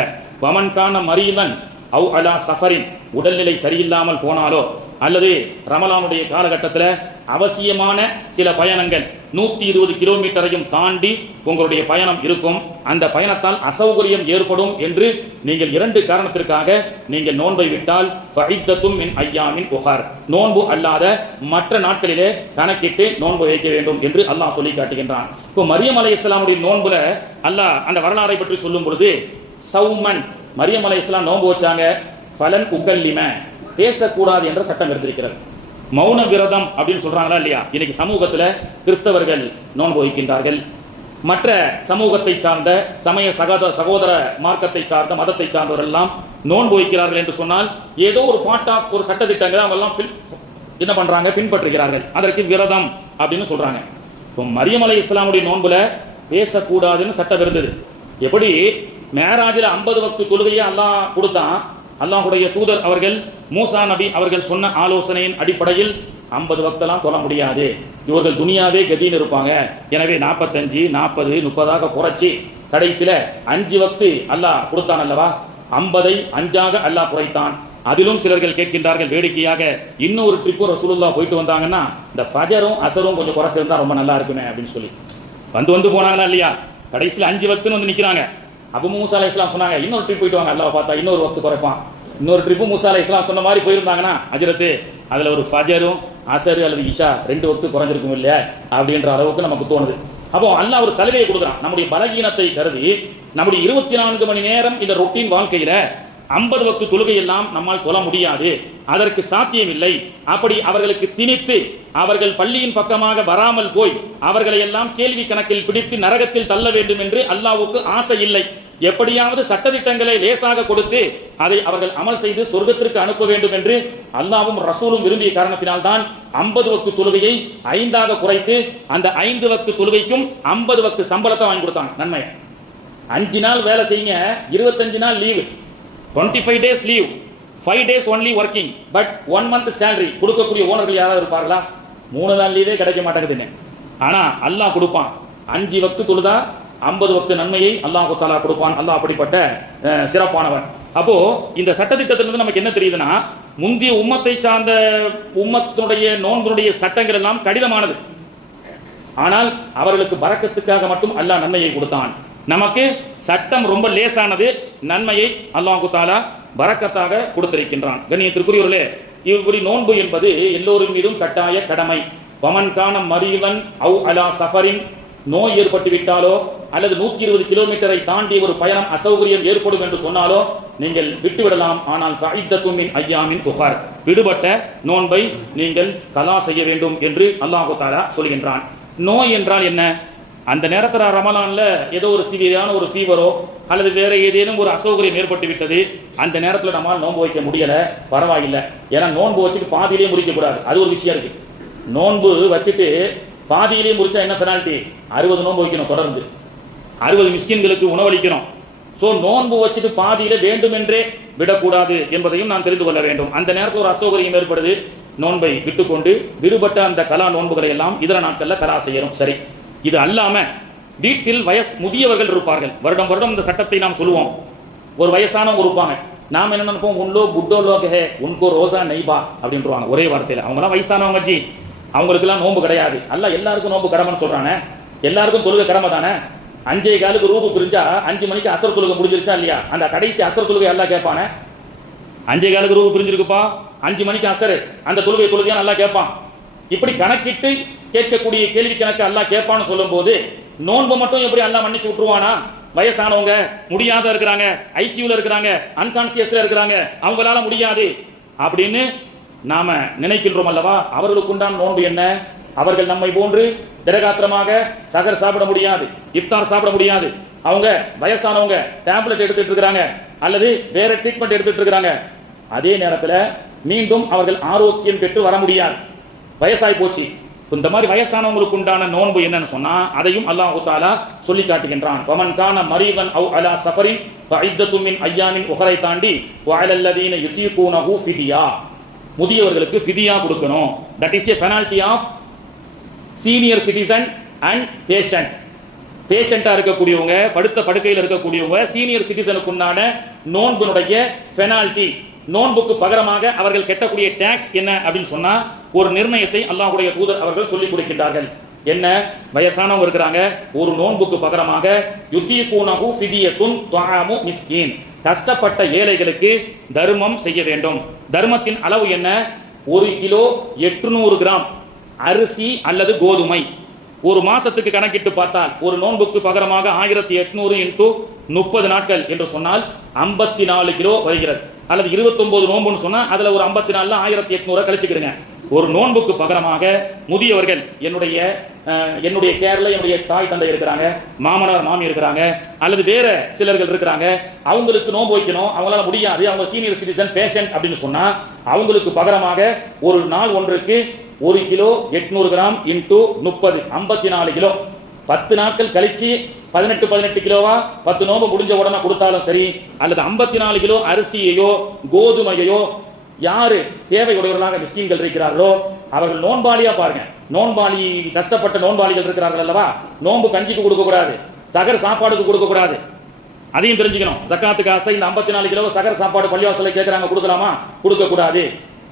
வமன்கான மரீதன் அவு அலா சஃபரின், உடல்நிலை சரியில்லாமல் போனாலோ அல்லது ரமலானுடைய காலகட்டத்தில் அவசியமான சில பயணங்கள் 120 கிலோமீட்டரையும் தாண்டி உங்களுடைய பயணம் இருக்கும், அந்த பயணத்தால் அசௌகரியம் ஏற்படும் என்று நீங்கள் 2 காரணத்திற்காக நீங்கள் நோன்பை விட்டால் ஃபஇத்தத்தும் மின் ஐயாமின் உஹர், நோன்பு அல்லாத மற்ற நாட்களிலே கணக்கிட்டு நோன்பு வைக்க வேண்டும் என்று அல்லாஹ் சொல்லி காட்டுகின்றான். இப்போ மரியம் அலைஹிஸ்ஸலாமுடைய நோன்புல அல்லாஹ் அந்த வரலாறை பற்றி சொல்லும் பொழுது சௌமன், மரியம் அலைஹிஸ்ஸலாம் நோன்பு வச்சாங்க, ஃபலன் உகல்லிம, பேசக்கூடாது என்ற சட்டம் இருந்திருக்கிறது. மௌன விரதம் அப்படின்னு சொல்றாங்களா இல்லையா? இன்னைக்கு சமூகத்தில் கிறிஸ்தவர்கள் நோன்பு வைக்கின்றார்கள், மற்ற சமூகத்தை சார்ந்த சமய சகோதர மார்க்கத்தை சார்ந்த மதத்தை சார்ந்தவர்கள் எல்லாம் நோன்பு வைக்கிறார்கள் என்று சொன்னால் ஏதோ ஒரு பார்ட் ஆஃப் ஒரு சட்டத்திட்டங்களை அவெல்லாம் என்ன பண்றாங்க, பின்பற்றுகிறார்கள். அதற்கு விரதம் அப்படின்னு சொல்றாங்க. இப்போ மரியம் அலைஹிஸ்ஸலாமுடைய நோன்புல பேசக்கூடாதுன்னு சட்டம் இருந்தது. எப்படி மேராஜில் 50 வக்து தொழுகையை அல்லாஹ் கொடுத்தான், அல்லாஹுடைய தூதர் அவர்கள் மூசா நபி அவர்கள் சொன்ன ஆலோசனையின் அடிப்படையில் 50 வக்தெல்லாம் தொழ முடியாது, இவர்கள் துனியாவே கதின்னு இருப்பாங்க, எனவே 45, 40, 30 குறைச்சி கடைசியில் 5 வக்து அல்லாஹ் கொடுத்தான் அல்லவா, 50ஐ 5ஆக அல்லாஹ் குறைத்தான். அதிலும் சிலர்கள் கேட்கின்றார்கள் வேடிக்கையாக, இன்னொரு ட்ரிப்பு ரசூலுல்லாஹ் போயிட்டு வந்தாங்கன்னா இந்த ஃபஜரும் அசரும் கொஞ்சம் குறைச்சிருந்தா ரொம்ப நல்லா இருக்குமே அப்படின்னு சொல்லி வந்து போனாங்களா இல்லையா? கடைசியில் 5 வக்துன்னு வந்து நிற்கிறாங்க. அப்போ மூசா அலைஹிஸ்ஸலாம் சொன்னாங்க இன்னொரு ட்ரிப் போயிட்டு வாங்க, அல்லாஹ் பார்த்தா இன்னொரு வக்து குறைப்பான். இன்னொரு ட்ரிப்பு மூசா அலைஹிஸ்ஸலாம் சொன்ன மாதிரி போயிருந்தாங்கன்னா அஜரத்து அதில் ஒரு ஃபஜரும் அசரு அல்லது இஷா 2 வக்து குறைஞ்சிருக்கும் இல்லையா அப்படின்ற அளவுக்கு நமக்கு தோணுது. அப்போ அல்லாஹ் ஒரு சலுகையை கொடுக்குறான். நம்முடைய பலகீனத்தை கருதி நம்முடைய 24 மணி நேரம் இந்த ரொட்டீன் வாழ்க்கையில 50 வக்து தொழுகை எல்லாம் நம்மால் தொழ முடியாது, அதற்கு சாத்தியம் இல்லை. அப்படி அவர்களுக்கு திணித்து அவர்கள் பள்ளியின் பக்கமாக வராமல் போய் அவர்களை எல்லாம் கேள்வி கணக்கில் பிடித்து நரகத்தில் தள்ள வேண்டும் என்று அல்லாஹ்வுக்கு ஆசை இல்லை. எப்படியாவது சட்டதிட்டங்களை லேசாக கொடுத்து அதை அவர்கள் அமல் செய்து சொர்க்கத்திற்கு அனுப்ப வேண்டும் என்று அல்லாஹ்வும் ரசூலும் விரும்பிய காரணத்தினால் தான் 50 வக்து தொழுகையை 5ஆக குறைத்து அந்த 5 வக்து தொழுகைக்கும் 50 வக்து சம்பளத்தை வாங்கி கொடுத்தாங்க. நன்மை 5 நாள் வேலை செய்யுங்க, 25 நாள் leave, 25 days leave, 5 days only working, but 1 month salary கொடுக்கக்கூடிய ஓனர்கள் யாராவது இருப்பார்களா? 3 நாள் லீவே கிடைக்க மாட்டேங்குதுன்னு. ஆனா அல்லாஹ் கொடுப்பான். 5 வக்து தொழுதா 50 வக்து நன்மையை அல்லாஹ் தஆலா கொடுப்பான். அல்லாஹ் அப்படிப்பட்ட சிறப்பானவன். அப்போ இந்த சட்டத்திட்டத்திலிருந்து நமக்கு என்ன தெரியுதுன்னா, முந்தைய உம்மத்தை சார்ந்த உம்மத்துடைய நோன்புடைய சட்டங்கள் எல்லாம் கடினமானது, ஆனால் அவர்களுக்கு பரக்கத்துக்காக மட்டும் அல்லாஹ் நன்மையை கொடுத்தான். நமக்கு சட்டம் ரொம்ப லேசானது, நன்மையை அல்லாஹ் தஆலா பரக்கத்தாக கொடுத்திருக்கின்றான். கண்ணியத்திற்குரியவர்களே, இப்படி நோன்பு என்பது எல்லோரின் மீதும் கட்டாய கடமை. வமன்கான மரீதன் அவு அலா சஃபரின், நோய் ஏற்பட்டு விட்டாலோ அல்லது 120 கிலோமீட்டரை தாண்டி ஒரு பயணம் அசௌகரியம் ஏற்படும் என்று சொன்னாலோ நீங்கள் விட்டுவிடலாம். ஆனால் ஃபஇத்தத்தும் மின் ஐயாமின் உஹர், விடுபட்ட நோன்பை நீங்கள் கலா செய்ய வேண்டும் என்று அல்லாஹ் தஆலா சொல்கின்றான். நோய் என்றால் என்ன? அந்த நேரத்தில் ரமலான்ல ஏதோ ஒரு சிவியரான ஒரு ஃபீவரோ அல்லது வேற ஏதேனும் ஒரு அசௌகரியம் ஏற்பட்டு விட்டது, அந்த நேரத்தில் நம்மால் நோன்பு வைக்க முடியல, பரவாயில்லை. ஏன்னா நோன்பு வச்சுட்டு பாதியிலே முடிக்கக்கூடாது, அது ஒரு விஷயம் இருக்கு. நோன்பு வச்சுட்டு பாதியிலே முடிச்சா என்ன பெனால்ட்டி? 60 நோன்பு வைக்கணும், தொடர்ந்து 60 மிஸ்கின்களுக்கு உணவளிக்கணும். ஸோ நோன்பு வச்சுட்டு பாதியில வேண்டுமென்றே விடக்கூடாது என்பதையும் நான் தெரிந்து கொள்ள வேண்டும். அந்த நேரத்தில் ஒரு அசௌகரியம் ஏற்படுது, நோன்பை விட்டுக்கொண்டு விடுபட்ட அந்த கலா நோன்புகளை எல்லாம் இதர நாட்களில் கலா செய்யணும். சரி, இது அல்லாம வீட்டில் முதியவர்கள் இருப்பார்கள். வருடம் வருடம் இந்த சட்டத்தை நாம் சொல்லுவோம். ஒரு வயசானவங்க இருப்பாங்க, நாம் என்ன நினைப்போம், உன்லோ புட்டோ லோக ஹே உன்கோ ரோசா நெய்பா அப்படின்றாங்க ஒரே வார்த்தையில். அவங்களாம் வயசானவங்க ஜி, அவங்களுக்குலாம் நோன்பு கிடையாது. அல்ல எல்லாருக்கும் நோன்பு கடமைன்னு சொல்றானே, எல்லாருக்கும் தொழுகை கடமை தானே. 5:15 ரூபு பிரிஞ்சா 5 மணிக்கு அசர் தொழுகை முடிஞ்சிருச்சா இல்லையா? அந்த கடைசி அசர் தொழுகை எல்லாம் கேட்பானே, 5:15 ரூபு பிரிஞ்சிருக்குப்பா, 5 மணிக்கு அசரு, அந்த தொழுகையா நல்லா கேட்பான். இப்படி கணக்கிட்டு கேட்கக்கூடிய கேள்வி கணக்கு அல்லாஹ் கேட்பான்னு சொல்லும் போது நோன்பு மட்டும் எப்படி அல்லாஹ் மன்னிச்சு விட்டுருவானா? வயசானவங்க, முடியாத இருக்கிறாங்க, ஐசியூல இருக்கிறாங்க, அன்கான்சியஸ்ல இருக்கிறாங்க, அவங்களால முடியாது அப்படின்னு நாம நினைக்கின்றோம் அல்லவா? அவர்களுக்கு உண்டான நோன்பு என்ன? அவர்கள் நம்மை போன்று திரகாத்திரமாக சகர் சாப்பிட முடியாது, இஃப்தார் சாப்பிட முடியாது. அவங்க வயசானவங்க, டேப்லெட் எடுத்துட்டு இருக்கிறாங்க அல்லது வேற ட்ரீட்மெண்ட் எடுத்துட்டு இருக்கிறாங்க. அதே நேரத்தில் மீண்டும் அவர்கள் ஆரோக்கியம் பெற்று வர முடியாது, வயசாகி போச்சு. இந்த மாதிரி வயசானவங்களுக்கு உண்டான நோன்பு என்னன்னு சொன்னா அதையும் அல்லாஹ் தஆலா சொல்லி காட்டுகின்றான். வமன் கான மரீதன் அவ் அலா சஃபரின் ஃபஇத்தத்தும் மின் அய்யாமின் உஹரை தாண்டி வஅலல்லதீன யுதீகூனஹு ஃபிதியா, முதியவர்களுக்கு ஃபிதியா கொடுக்கணும். That is a penalty of senior citizen and patient. பேஷண்டா இருக்கக்கூடியவங்க, படுத்த படுக்கையில் இருக்கக்கூடியவங்க, சீனியர் சிட்டிசனுக்கு உண்டான நோன்புனுடைய பெனால்டி, நோன்புக்கு பகரமாக அவர்கள் கட்டக்கூடிய டாக்ஸ் என்ன அப்படின்னு சொன்னா ஒரு நிர்ணயத்தை அல்லாஹ்வுடைய தூதர் அவர்கள் சொல்லிக் கொடுக்கின்றார்கள். என்ன, வயசானவங்க இருக்கிறாங்க, ஒரு நோன்புக்கு பகரமாக யுதீகூனஹு ஃபிதியத்துன் துஆமு மிஸ்கீன், கஷ்டப்பட்ட ஏழைகளுக்கு தர்மம் செய்ய வேண்டும். தர்மத்தின் அளவு என்ன? 1 கிலோ 800 கிராம் அரிசி அல்லது கோதுமை. ஒரு மாசத்துக்கு கணக்கிட்டு பார்த்தால் ஒரு நோன்புக்கு பகரமாக 1800 இன்டு 30 நாட்கள் என்று சொன்னால் 54 கிலோ வருகிறது. அல்லது 29 நோன்புன்னு சொன்னா அதுல ஒரு 54 1800 கழிச்சுக்கிடுங்க. ஒரு நோன்புக்கு பகரமாக முதியவர்கள், என்னுடைய கேரள என்னுடைய தாய் தந்தை இருக்கிறாங்க, மாமனார் மாமி இருக்கிறாங்க, அல்லது வேற சிலர்கள் இருக்கிறாங்க, அவங்களுக்கு நோன்பு வைக்கணும், அவங்களால முடியாது, அவங்க சீனியர் சிட்டிசன் பேஷண்ட் அப்படின்னு சொன்னா அவங்களுக்கு பகரமாக ஒரு நாள் ஒன்றுக்கு 1 கிலோ 800 கிராம் இன்டு 30 54 கிலோ. 10 நாட்கள் கழிச்சு 18 கிலோவா 10 நோம்பு முடிஞ்ச உடனே கொடுத்தாலும் சரி, அல்லது 54 கிலோ அரிசியையோ கோதுமையோ யாரு தேவையுடையவர்களாக மிஸ்கீன்கள் இருக்கிறார்களோ அவர்கள் நோன்பாளியா பாருங்க. நோன்பாளி, கஷ்டப்பட்ட நோன்பாளிகள் இருக்கிறார்கள் அல்லவா, நோன்பு கஞ்சிக்கு கொடுக்க கூடாது, சகர் சாப்பாடுக்கு கொடுக்க கூடாது, அதையும் தெரிஞ்சுக்கணும். ஜக்காத்து காசை இந்த 54 கிலோ சகர் சாப்பாடு பள்ளிவாசலை கேட்கிறாங்க, கொடுக்கலாமா? கொடுக்க கூடாது.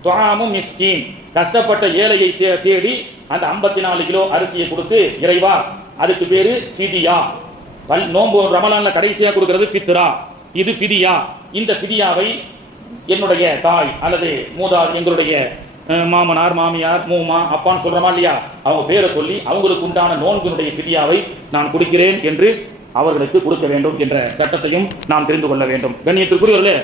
துஆமு மிஸ்கீன், கஷ்டப்பட்ட ஏழையை தேடி அந்த 54 கிலோ அரிசியை கொடுத்து, இறைவா அதுக்கு பேரு ஃபிதியா. நோன்பு ரமலான்ல கடைசியா கொடுக்கிறது ஃபித்ரா, இது ஃபிதியா. இந்த ஃபிதியாவை என்னுடைய தாய் அல்லது எங்களுடைய மாமனார் மாமியார் மூமா அப்பான்னு சொல்றமா இல்லையா, அவங்க பேரை சொல்லி அவங்களுக்கு உண்டான நோன்பினுடைய ஃபிதியாவை நான் கொடுக்கிறேன் என்று அவர்களுக்கு கொடுக்க வேண்டும் என்ற சட்டத்தையும் நாம் தெரிந்து கொள்ள வேண்டும். கண்ணியத்திற்குரியவர்களே,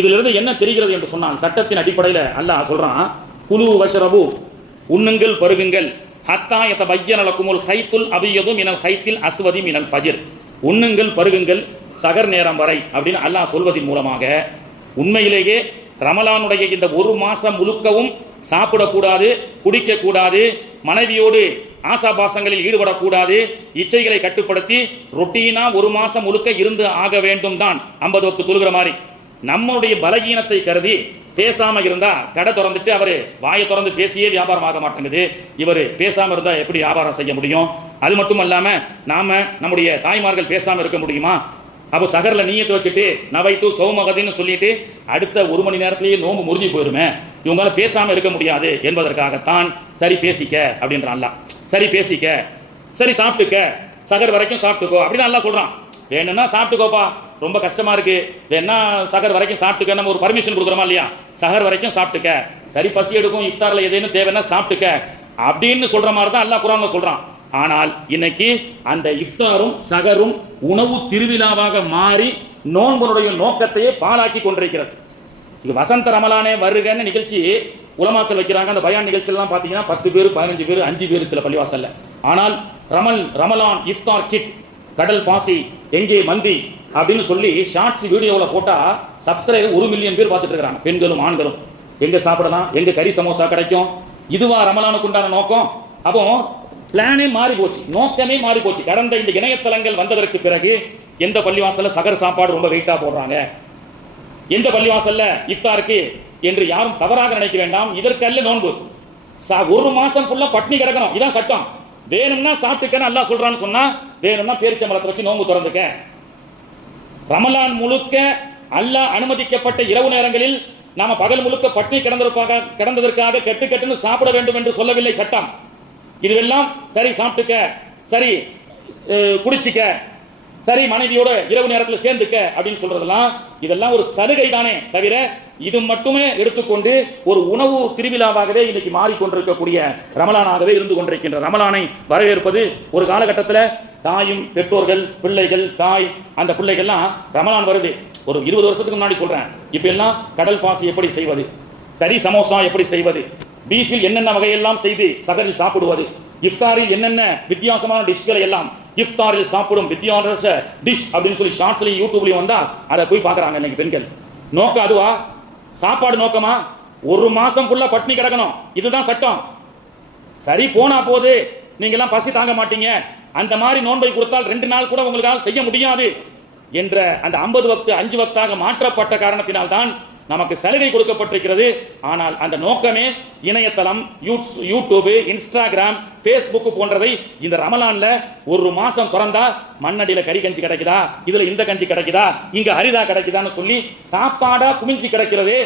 இதிலிருந்து என்ன தெரிகிறது என்று சொன்னால் சட்டத்தின் அடிப்படையில் அல்லாஹ் சொல்றான், குலு வஷ்ரபு, உண்ணுங்கள் பருகுங்கள், ஹத்தா யதபய்யன லகுமுல் ஹைத்துல் அபியது மினல் ஹைத்தில் அஸ்வதி மினல் ஃபஜ்ர், உண்ணுங்கள் பருகுங்கள் சகர் நேரம் வரை அப்படின்னு அல்லாஹ் சொல்வதன் மூலமாக உண்மையிலேயே ரமலானுடைய இந்த ஒரு மாசம் முழுக்கவும் சாப்பிடக்கூடாது, குடிக்கக்கூடாது, மனைவியோடு ஆசாபாசங்களில் ஈடுபடக்கூடாது, இச்சைகளை கட்டுப்படுத்தி ரொட்டீனா ஒரு மாசம் முழுக்க இருந்து ஆக வேண்டும் தான் 50 வக்து தொழுகிற மாதிரி. நம்மளுடைய பலகீனத்தை கருதி பேசாம இருந்தா, கடை திறந்துட்டு அவரு வாயை திறந்து பேசியே வியாபாரம் ஆக மாட்டேங்குது, இவர் பேசாம இருந்தா எப்படி வியாபாரம் செய்ய முடியும்? அது மட்டும் இல்லாம நாம நம்முடைய தாய்மார்கள் பேசாம இருக்க முடியுமா? அப்போ சகர்ல நீயத்தை வச்சுட்டு நவைத்து சௌமகதின்னு சொல்லிட்டு அடுத்த 1 மணி நேரத்திலேயே நோம்பு முறிஞ்சு போயிருமே, இவங்களால பேசாம இருக்க முடியாது என்பதற்காகத்தான் சரி பேசிக்க அப்படின்றான். சரி பேசிக்க, சரி சாப்பிட்டுக்க, சகர் வரைக்கும் சாப்பிட்டுக்கோ அப்படின்னு எல்லாம் சொல்றான். வேணும்னா சாப்பிட்டுக்கோப்பா, ரொம்ப கஷ்டமா இருக்கு, வேணா சகர் வரைக்கும் சாப்பிட்டுக்க, நம்ம ஒரு பர்மிஷன் கொடுக்குறோமா இல்லையா, சகர் வரைக்கும் சாப்பிட்டுக்க, சரி பசி எடுக்கும், இஃப்தார்ல எதுன்னு தேவைன்னா சாப்பிட்டுக்க அப்படின்னு சொல்ற மாதிரி தான் அல்லாஹ் குர்ஆன்ல சொல்றான். ஆனால் இன்னைக்கு அந்த இஃப்தாரும் சகரும் உணவு திருவிழாவாக மாறி நோன்புடைய நோக்கத்தையே பாழாக்கி கொண்டிருக்கிறது. இது வசந்த ரமலானே வருகன்னு நிகழ்ச்சி உலமாக்கள் வைக்கிறாங்க. அந்த பயான் நிகழ்ச்சியெல்லாம் பார்த்தீங்கன்னா 10 பேர் 15 பேர் 5 பேர் சில பள்ளிவாசல்ல. ஆனால் ரமலான் இஃப்தார் கிட், கடல் பாசி, எங்கே மந்தி அப்படின்னு சொல்லி ஷார்ட்ஸ் வீடியோவில் போட்டா சப்ஸ்கிரைபர் 1 மில்லியன் பேர் பார்த்துட்டு இருக்காங்க, பெண்களும் ஆண்களும். எங்க சாப்பிடலாம், எங்க கறி சமோசா கிடைக்கும், இதுவா ரமலானுக்கு உண்டான நோக்கம்? அப்போ பிளானே மாறி போச்சு, நோக்கமே மாறி போச்சு. கடந்த இந்த இணையதளங்கள் வந்ததற்கு பிறகு எந்த பள்ளிவாசல்ல சகர் சாப்பாடு ரொம்ப வெயிட்டா போடுறாங்க, எந்த பள்ளிவாசல்ல இஃப்தாருக்கு என்று யாரும் தவறாக நினைக்க வேண்டாம். இதற்கல்ல நோன்பு, ஒரு மாசம் ஃபுல்லா பட்னி கிடக்கணும், இதான் சட்டம். வேணும்னா சாப்பிட்டுக்கன்னு அல்லாஹ் சொல்றான்னு சொன்னா, வேணும்னா பேரிச்சம்பழத்தை வச்சு நோன்பு திறந்துக்க. ரமலான் முழுக்க அல்லாஹ் அனுமதிக்கப்பட்ட இரவு நேரங்களில் நாம பகல் முழுக்க பட்னி கிடந்ததற்காக கெட்டுன்னு சாப்பிட வேண்டும் என்று சொல்லவில்லை சட்டம். இதுவெல்லாம் சரி சாப்பிட்டுக்க, சரி குடிச்சிக்க, சரி மனைவியோட இரவு நேரத்தில் சேர்ந்துக்க அப்படின்னு சொல்றதெல்லாம் இதெல்லாம் ஒரு சலுகை தானே தவிர இது மட்டுமே எடுத்துக்கொண்டு ஒரு உணவு திருவிழாவாகவே இன்னைக்கு மாறிக்கொண்டிருக்கக்கூடிய ரமலானாகவே இருந்து கொண்டிருக்கின்ற ரமலானை வரவேற்பது ஒரு காலகட்டத்தில் தாயும் பெற்றோர்கள் பிள்ளைகள் தாய் அந்த பிள்ளைகள்லாம் ரமலான் வருது ஒரு 20 வருஷத்துக்கு முன்னாடி சொல்றேன். இப்ப எல்லாம் கடல் பாசி எப்படி செய்வது, கறி சமோசா எப்படி செய்வது, பீஃபில் என்னென்ன வகையெல்லாம் செய்து சகரில் சாப்பிடுவது, இஃப்தாரில் என்னென்ன வித்தியாசமான டிஷ்களை எல்லாம் இஃப்தாரில் சாப்பிடும் வித்தியாச டிஷ் அப்படின்னு சொல்லி ஷார்ட்ஸ்லையும் யூடியூப்லையும் வந்தா அதை போய் பார்க்குறாங்க இன்னைக்கு பெண்கள். நோக்கம் அதுவா? சாப்பாடு நோக்கமா? ஒரு மாசம் ஃபுல்லா பட்டினி கிடக்கணும், இதுதான் சட்டம். சரி போனா போது, நீங்க எல்லாம் பசி தாங்க மாட்டீங்க, அந்த மாதிரி நோன்பை கொடுத்தால் 2 நாள் கூட உங்களால் செய்ய முடியாது என்ற அந்த 50 வக்து 5 வக்தாக மாற்றப்பட்ட காரணத்தினால்தான் நமக்கு சலுகை கொடுக்கப்பட்டிருக்கிறது. ஆனால் அந்த நோக்கமே இணையதளம், யூடியூப், இன்ஸ்டாகிராம், பேஸ்புக் போன்றவை இந்த ரமலான்ல ஒரு மாசம் திறந்தா மண்ணடியில கறி கஞ்சி கிடைக்குதா, இதுல இந்த கஞ்சி கிடைக்குதா, இங்க ஹரிதா கிடைக்குதான்னு சொல்லி சாப்பாடா குமிஞ்சி கிடைக்கிறது.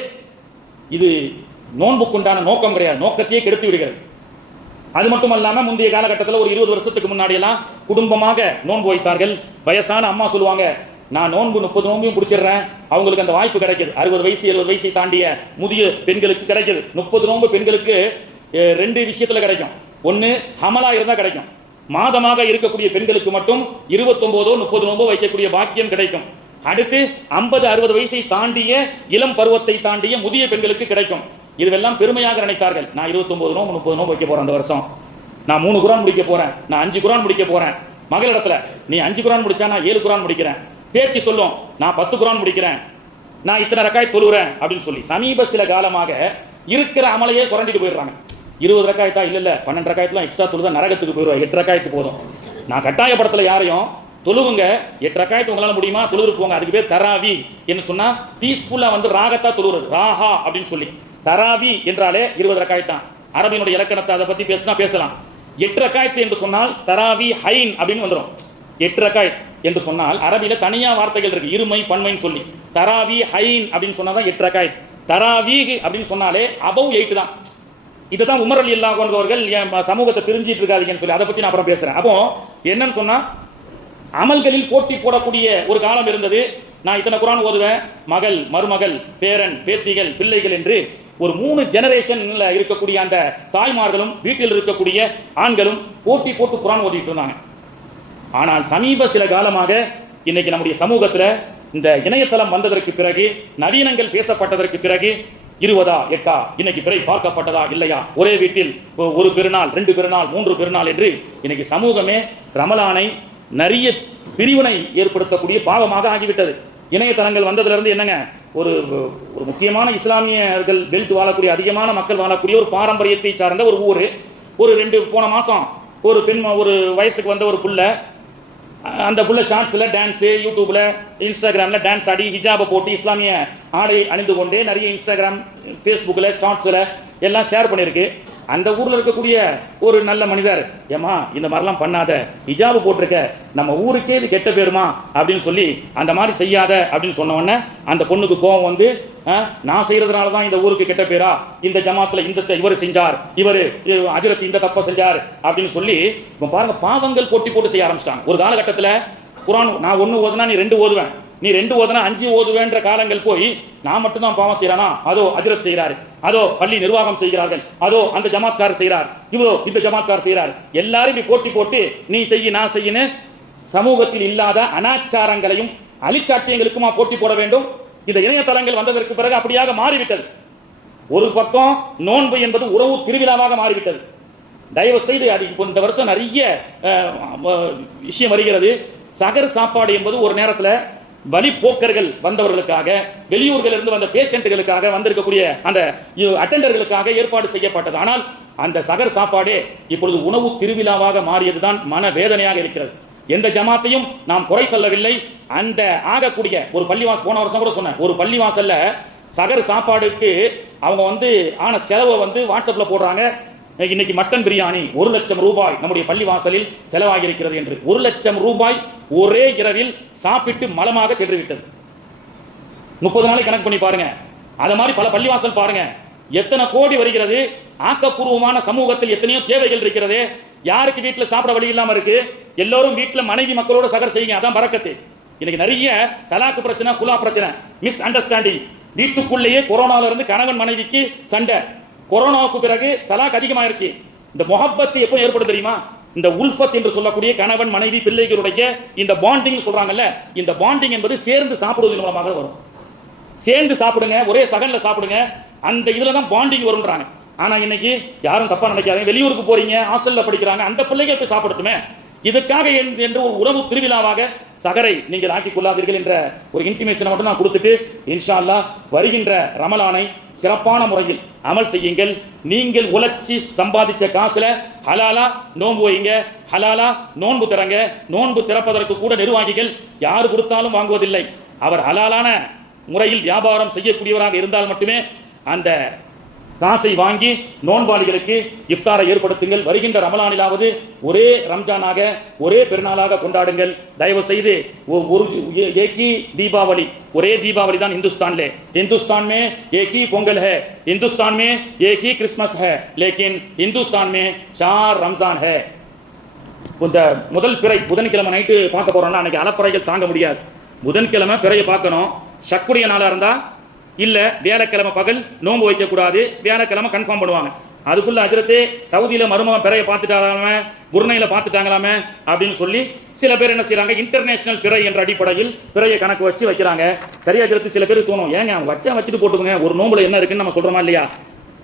இது நோன்புக்குண்டான நோக்கம் கிடையாது, நோக்கத்தையே கெடுத்து விடுகிறது. அது மட்டும் இல்லாம முந்தைய காலகட்டத்தில் ஒரு 20 வருஷத்துக்கு முன்னாடி எல்லாம் குடும்பமாக நோன்பு வைத்தார்கள். வயசான அம்மா சொல்லுவாங்க, நான் நோன்பு 30 நோன்பையும் பிடிச்சிடுறேன். அவங்களுக்கு அந்த வாய்ப்பு கிடைக்குது. 60 வயசு 70 வயசை தாண்டிய முதிய பெண்களுக்கு கிடைக்குது. 30 நோன்பு பெண்களுக்கு 2 விஷயத்துல கிடைக்கும். ஒன்னு ஹமலா இருந்தா கிடைக்கும். மாதமாக இருக்கக்கூடிய பெண்களுக்கு மட்டும் 29 30 நோன்பு வைக்கக்கூடிய பாக்கியம் கிடைக்கும். அடுத்து 50 60 வயசை தாண்டிய இளம் பருவத்தை தாண்டிய முதிய பெண்களுக்கு கிடைக்கும். இதுவெல்லாம் பெருமையாக நினைத்தார்கள். நான் 29 நோன்பு 30 நோன்பு வைக்க போறேன், அந்த வருஷம் நான் 3 குரான் முடிக்க போறேன், நான் 5 குரான் முடிக்க போறேன். மகளிடத்துல நீ 5 குரான் முடிச்சா நான் 7 குரான் முடிக்கிறேன். பேச்சு சொல்லும், நான் 10 குரான் முடிக்கிறேன், நான் இத்தனை ரக்காய் தொழுகிறேன் அப்படின்னு சொல்லி சமீப சில காலமாக இருக்கிற அமலையே சுரண்டிட்டு போயிடுறாங்க. 20 ரக்காயத்தா, இல்ல 12 ரக்காயத்துலாம் எக்ஸ்ட்ரா தொழுதா நரகத்துக்கு போயிடுவா, 8 ரக்காயத்து போதும். நான் கட்டாயப்படத்துல யாரையும் தொழுவுங்க, 8 ரக்காயத்து உங்களால முடியுமா தொழுது போங்க. அதுக்கு பேர் தராவி என்று சொன்னா பீஸ்ஃபுல்லா ராகத்தா தொழுகிறது, ராஹா அப்படின்னு சொல்லி. தராவி என்றாலே 20 ரக்காயத்தான். அரபியினுடைய இலக்கணத்தை அதை பத்தி பேசினா பேசலாம். 8 ரக்காயத்து என்று சொன்னால் தராவி ஹைன் அப்படின்னு வந்துடும். 8 ரக்காயத் என்று சொன்னால் அரபியில தனியா வார்த்தைகள் இருக்கு, இருமை பன்மைன்னு சொல்லி. தராவி ஹைன் அப்படின்னு சொன்னாதான் 8 ரக்காயத். தராவீஹ் அப்படின்னு சொன்னாலே அபவ் 8 தான். இதுதான் உமர் ரலியல்லாஹு அன்ஹு அவர்கள் சமூகத்தை பிரிஞ்சிட்டு இருக்காதீங்கன்னு சொல்லி, அதை பத்தி நான் அப்புறம் பேசுறேன். அப்போ என்னன்னு சொன்னா, அமல்களில் போட்டி போடக்கூடிய ஒரு காலம் இருந்தது. நான் இத்தனை குரான் ஓதுவேன், மகள், மருமகள், பேரன், பேத்திகள், பிள்ளைகள் என்று ஒரு 3 ஜெனரேஷன்ல இருக்கக்கூடிய அந்த தாய்மார்களும் வீட்டில் இருக்கக்கூடிய ஆண்களும் போட்டி போட்டு குரான் ஓதிட்டு இருந்தாங்க. ஆனால் சமீப சில காலமாக இன்னைக்கு நம்முடைய சமூகத்தில் இந்த இணையதளம் வந்ததற்கு பிறகு, நவீனங்கள் பேசப்பட்டதற்கு பிறகு 20 8 இன்னைக்கு பிறை பார்க்கப்பட்டதா இல்லையா, ஒரே வீட்டில் ஒரு பெருநாள், 2 பெருநாள், 3 பெருநாள் என்று இன்னைக்கு சமூகமே ரமலானை நிறைய பிரிவினை ஏற்படுத்தக்கூடிய பாவமாக ஆகிவிட்டது. இணையதளங்கள் வந்ததிலிருந்து என்னங்க, ஒரு முக்கியமான இஸ்லாமியர்கள் பெல்ட் வாழக்கூடிய, அதிகமான மக்கள் வாழக்கூடிய ஒரு பாரம்பரியத்தை சார்ந்த ஒரு ஊர். ஒரு 2 போன மாசம் ஒரு பெண், ஒரு வயசுக்கு வந்த ஒரு புள்ள, அந்த புள்ள ஷார்ட்ஸ்ல டான்ஸ், யூடியூப்ல இன்ஸ்டாகிராம்ல டான்ஸ் ஆடி ஹிஜாபை போட்டு இஸ்லாமிய ஆடை அணிந்து கொண்டே நிறைய இன்ஸ்டாகிராம், ஃபேஸ்புக்ல ஷார்ட்ஸ்ல எல்லாம் ஷேர் பண்ணிருக்கு. அந்த ஊர்ல இருக்கக்கூடிய ஒரு நல்ல மனிதர், ஏமா இந்த மாதிரிலாம் பண்ணாத, ஹிஜாபு போட்டிருக்க, நம்ம ஊருக்கே இது கெட்ட பேருமா அப்படின்னு சொல்லி அந்த மாதிரி செய்யாத அப்படின்னு சொன்ன உடனே அந்த பொண்ணுக்கு கோபம் வந்து, நான் செய்யறதுனால தான் இந்த ஊருக்கு கெட்ட பேரா, இந்த ஜமாத்துல இந்த இவர் செஞ்சார், இவர் அஜரத் இந்த தப்ப செஞ்சார் அப்படின்னு சொல்லி இப்போ பாருங்க, பாவங்கள் போட்டி போட்டு செய்ய ஆரம்பிச்சிட்டாங்க. ஒரு காலகட்டத்தில் குரான் நான் 1 ஓதுனா நீ 2 ஓதுவேன், நீ 2 ஓதுனா 5 ஓதுவேன்ற காலங்கள் போய் நான் மட்டும்தான் பாவம் செய்யறானா, அதோ அஜரத் செய்கிறாரு, அதோ பள்ளி நிர்வாகம் செய்கிறார்கள், அதோ அந்த ஜமாத்காரர் செய்கிறார், இவ்வளோ இந்த ஜமாத்காரர் செய்கிறார், எல்லாரும் இப்படி போட்டி போட்டு நீ செய்ய நான் செய்யன்னு சமூகத்தில் இல்லாத அனாச்சாரங்களையும் அலிச்சாட்டியங்களுக்குமா போட்டி போட வேண்டும். இந்த இணையதளங்கள் வந்ததற்கு பிறகு அப்படியாக மாறிவிட்டது. ஒரு பக்கம் நோன்பு என்பது உறவு திருவிழாவாக மாறிவிட்டது. தயவு செய்து அது இந்த வருஷம் நிறைய விஷயம் வருகிறது. சகர் சாப்பாடு என்பது ஒரு நேரத்தில் வழிபோக்கர்கள் வந்தவர்களுக்காக, வெளியூர்கள் இருந்து வந்த பேஷண்ட்டுகளுக்காக, வந்திருக்கக்கூடிய அந்த அட்டெண்டர்களுக்காக ஏற்பாடு செய்யப்பட்டது. ஆனால் அந்த சகர் சாப்பாடே இப்பொழுது உணவு திருவிழாவாக மாறியதுதான் மன வேதனையாக இருக்கிறது. எந்த ஜமாத்தையும் நாம் குறை சொல்லவில்லை. அந்த ஆகக்கூடிய ஒரு பள்ளிவாசல், போன வருஷம் கூட சொன்னேன், ஒரு பள்ளிவாசல்ல சகர் சாப்பாடுக்கு அவங்க ஆன செலவை வாட்ஸ்அப்ல போடுறாங்க. இன்னைக்கு மட்டன் பிரியாணி 1 லட்சம் ரூபாய் நம்முடைய பள்ளிவாசலில் செலவாகி இருக்கிறது என்று. 1 லட்சம் ரூபாய் ஒரே இரவில் சாப்பிட்டு மலமாக சென்று விட்டது. 30 நாளை கணக்கு பண்ணி பாருங்க. அத மாதிரி பல பள்ளிவாசல் பாருங்க, எத்தனை கோடி வருகிறது. ஆக்கப்பூர்வமான சமூகத்தில் எத்தனையோ தேவைகள் இருக்கிறது. யாருக்கு வீட்டுல சாப்பிட வழி இல்லாம இருக்கு, எல்லோரும் வீட்டுல மனைவி மக்களோட சகர் செய்யுங்க, அதான் பரக்கத்து. இன்னைக்கு நிறைய தலாக்கு பிரச்சனை, குலா பிரச்சனை, மிஸ் அண்டர்ஸ்டாண்டிங். வீட்டுக்குள்ளேயே கொரோனால இருந்து கணவன் மனைவிக்கு சண்டை. கொரோனாவுக்கு பிறகு தலாக் அதிகமாயிருச்சு. இந்த முஹப்பத் எப்போ ஏற்படும் தெரியுமா? இந்த உல்ஃபத் என்று சொல்லக்கூடிய கணவன் மனைவி பிள்ளைகளுடைய இந்த பாண்டிங் சொல்றாங்கல்ல, இந்த பாண்டிங் என்பது சேர்ந்து சாப்பிடுவதன் மூலமாக வரும். சேர்ந்து சாப்பிடுங்க, ஒரே சகன்ல சாப்பிடுங்க, அந்த இதுல தான் பாண்டிங் வரும்ன்றாங்க. ஆனா இன்னைக்கு யாரும் தப்பா நினைக்காதீங்க, வெளியூருக்கு போறீங்க, ஹாஸ்டல்ல படிக்கிறாங்க, அந்த பிள்ளைகள் போய் சாப்பிடட்டுமே, இதுக்காக என்று ஒரு உறவு திருவிழாவாக சகரை நீங்கள் ஆக்கிக் கொள்ளாதீர்கள் என்ற ஒரு இன்டிமேஷனை மட்டும் நான் கொடுத்துட்டு இன்ஷா அல்லாஹ் வருகின்ற ரமலானை சிறப்பான முறையில் அமல் செய்யுங்கள். நீங்கள் உழைச்சி சம்பாதிச்ச காசுல ஹலாலா நோன்பு வைங்க, ஹலாலா நோன்பு திறங்க. நோன்பு திறப்பதற்கு கூட நிர்வாகிகள் யார் கொடுத்தாலும் வாங்குவதில்லை. அவர் ஹலாலான முறையில் வியாபாரம் செய்யக்கூடியவராக இருந்தால் மட்டுமே அந்த காசை வாங்கி நோன்பாளிகளுக்கு இஃப்தாரை ஏற்படுத்துங்கள். வருகின்ற ரமலானிலாவது ஒரே ரம்ஜானாக ஒரே பெருநாளாக கொண்டாடுங்கள். தயவு செய்து ஒரு ஏகி தீபாவளி, ஒரே தீபாவளி தான் हिंदुस्तान में एक ही पोंगल है, हिंदुस्तान में एक ही क्रिसमस है, लेकिन हिंदुस्तान में 4 रमजान है. இந்த முதல் பிறை புதன்கிழமை நைட்டு பார்க்க போறோம்னா அன்னைக்கு அலப்பறைகள் தாங்க முடியாது. புதன்கிழமை பிறையை பார்க்கணும். சக்குடைய நாளா இருந்தா இல்ல வியாழக்கிழமை பகல் நோன்பு வைக்க கூடாது, வியாழக்கிழமை கன்ஃபார்ம் பண்ணுவாங்க. அதுக்குள்ள அதிரத்தே சவுதியில மருமகன் பிறையை பார்த்துட்டாங்களாமே, புர்னையில பார்த்துட்டாங்களாமே அப்படின்னு சொல்லி சில பேர் என்ன செய்யறாங்க, இன்டர்நேஷனல் பிறை என்ற அடிப்படையில் பிறையை கணக்கு வச்சு வைக்கிறாங்க. சரியா அதிரத்து சில பேருக்கு தோணும், ஏங்க வச்சுட்டு போட்டுக்கோங்க, ஒரு நோன்புல என்ன இருக்குன்னு நம்ம சொல்றோமா இல்லையா.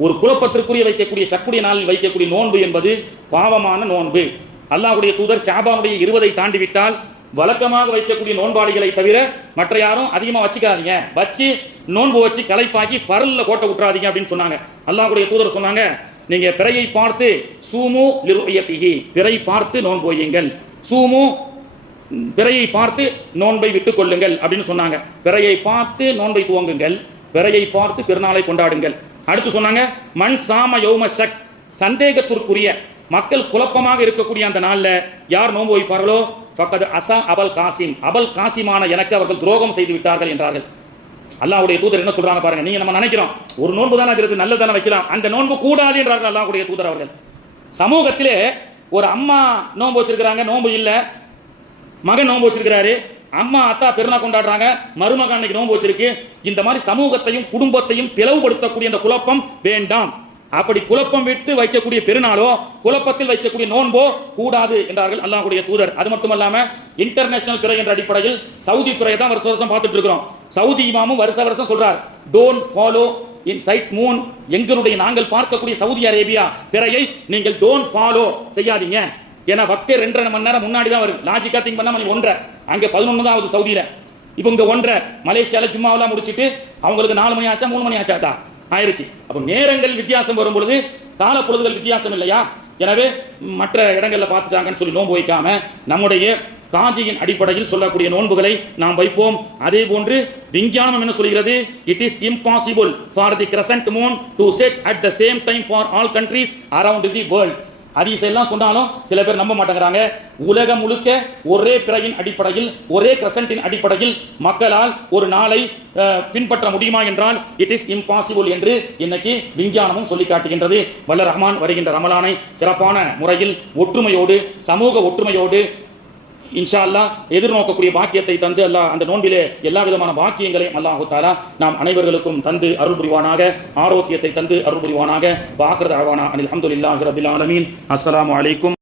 ஒரு குழப்பத்திற்குரிய வைக்கக்கூடிய சக்குடைய நாளில் வைக்கக்கூடிய நோன்பு என்பது பாவமான நோன்பு. அல்லாஹ்வுடைய தூதர் ஷாபானுடைய 20 தாண்டி விட்டால் வழக்கமாக வைக்கக்கூடிய நோன்பாளிகளை தவிர மற்ற யாரும் அதிகமாக வச்சுக்காதீங்க, வச்சு நோன்பு வச்சு களைப்பாக்கி பரல்ல கோட்டை விட்டுறாதீங்க அப்படின்னு சொன்னாங்க. அல்லாஹ்வுடைய தூதர் சொன்னாங்க, நீங்க பிறையை பார்த்து சூமு லிருயத்திஹி, பிறை பார்த்து நோன்பு வையுங்கள், சூமு பிறையை பார்த்து நோன்பை விட்டுக் கொள்ளுங்கள் அப்படின்னு சொன்னாங்க. பிறையை பார்த்து நோன்பை துவங்குங்கள், பிறையை பார்த்து பெருநாளை கொண்டாடுங்கள். அடுத்து சொன்னாங்க, மண் சாம யௌம ஷக், சந்தேகத்திற்குரிய மக்கள் குழப்பமாக இருக்கக்கூடிய அந்த நாள்ல யார் நோன்பு வைப்பார்களோ ஃபக்கத் அஸா அபல் காசிம், அபல் காசிமான எனக்கு அவர்கள் துரோகம் செய்து விட்டார்கள் என்றார்கள். அல்லாஹ்வுடைய தூதர் என்ன சொல்றாங்க பாருங்க. நீங்க நம்ம நினைக்கிறோம் ஒரு நோன்பு தானே இருக்கிறது, நல்லதானே வைக்கலாம், அந்த நோன்பு கூடாது என்றார்கள் அல்லாஹ்வுடைய தூதர் அவர்கள். சமூகத்திலே ஒரு அம்மா நோன்பு வச்சிருக்கிறாங்க, நோன்பு இல்ல, மகன் நோன்பு வச்சிருக்கிறாரு, அம்மா அத்தா பெருநாள் கொண்டாடுறாங்க, மருமகன் அன்னைக்கு நோன்பு வச்சிருக்கு. இந்த மாதிரி சமூகத்தையும் குடும்பத்தையும் பிளவுபடுத்தக்கூடிய அந்த குழப்பம் வேண்டாம். அப்படி குழப்பம் விட்டு வைக்கக்கூடிய பெருநாளோ குழப்பத்தில் வைக்கக்கூடிய நோன்போ கூடாது என்றார்கள் அல்லாஹ்வுடைய தூதர். அது மட்டுமல்லாம இன்டர்நேஷனல் பிறை என்ற அடிப்படையில் சவுதி பிறையை தான் வருஷ வருஷம் பார்த்துட்டு இருக்கிறோம். சவுதி இமாமும் வருஷ வருஷம் சொல்றார், don't follow in sight moon, எங்களுடைய நாங்கள் பார்க்கக்கூடிய சவுதி அரேபியா பிறையை நீங்கள் டோன்ட் ஃபாலோ செய்யாதீங்க. ஏன்னா வக்தே 2.5 மணி நேரம் முன்னாடி தான் வருது. லாஜிக்கா திங்க் பண்ணா மணி 1:30, அங்க 11 தான் ஆகுது சவுதியில. இப்போ இங்க 1:30, மலேசியால ஜும்மாவெல்லாம் முடிச்சிட்டு அவங்களுக்கு 4 மணி ஆச்சா 3 மணி ஆச்சா ஆயிருச்சு. அப்போ நேரங்கள் வித்தியாசம் வரும் பொழுது கால பொழுதுகள் வித்தியாசம் இல்லையா. எனவே மற்ற இடங்கள்ல பார்த்துட்டாங்கன்னு சொல்லி நோன்பு வைக்காம நம்முடைய காஜியின் அடிப்படையில் சொல்லக்கூடிய நோன்புகளை நாம் வைப்போம். அதே போன்று விஞ்ஞானம் என்ன சொல்கிறது, it is impossible for the crescent Moon to set at the same time for all countries around the world. ஹதீஸ் எல்லாம் சொன்னாலும் சில பேர் நம்ப மாட்டேங்கிறாங்க. உலகம் முழுக்க ஒரே பிறையின் அடிப்படையில் ஒரே கிரசன்டின் அடிப்படையில் மக்களால் ஒரு நாளை பின்பற்ற முடியுமா என்றால் இட் இஸ் இம்பாசிபிள் என்று இன்னைக்கு விஞ்ஞானமும் சொல்லி காட்டுகின்றது. வல்ல ரஹ்மான் வருகின்ற ரமலானை சிறப்பான முறையில் ஒற்றுமையோடு சமூக ஒற்றுமையோடு இன்ஷா அல்லாஹ் எதிர்நோக்கக்கூடிய பாக்கியத்தை தந்து அல்லாஹ் அந்த நோன்பிலே எல்லா விதமான பாக்கியங்களையும் அல்லாஹ் தஆலா நாம் அனைவர்களுக்கும் தந்து அருள் புரிவானாக, ஆரோக்கியத்தை தந்து அருள் புரிவானாக. வாஹிர் தஅவானா அனில் ஹம்துலில்லாஹி ரப்பில் ஆலமீன். அஸ்ஸலாமு அலைக்கும்.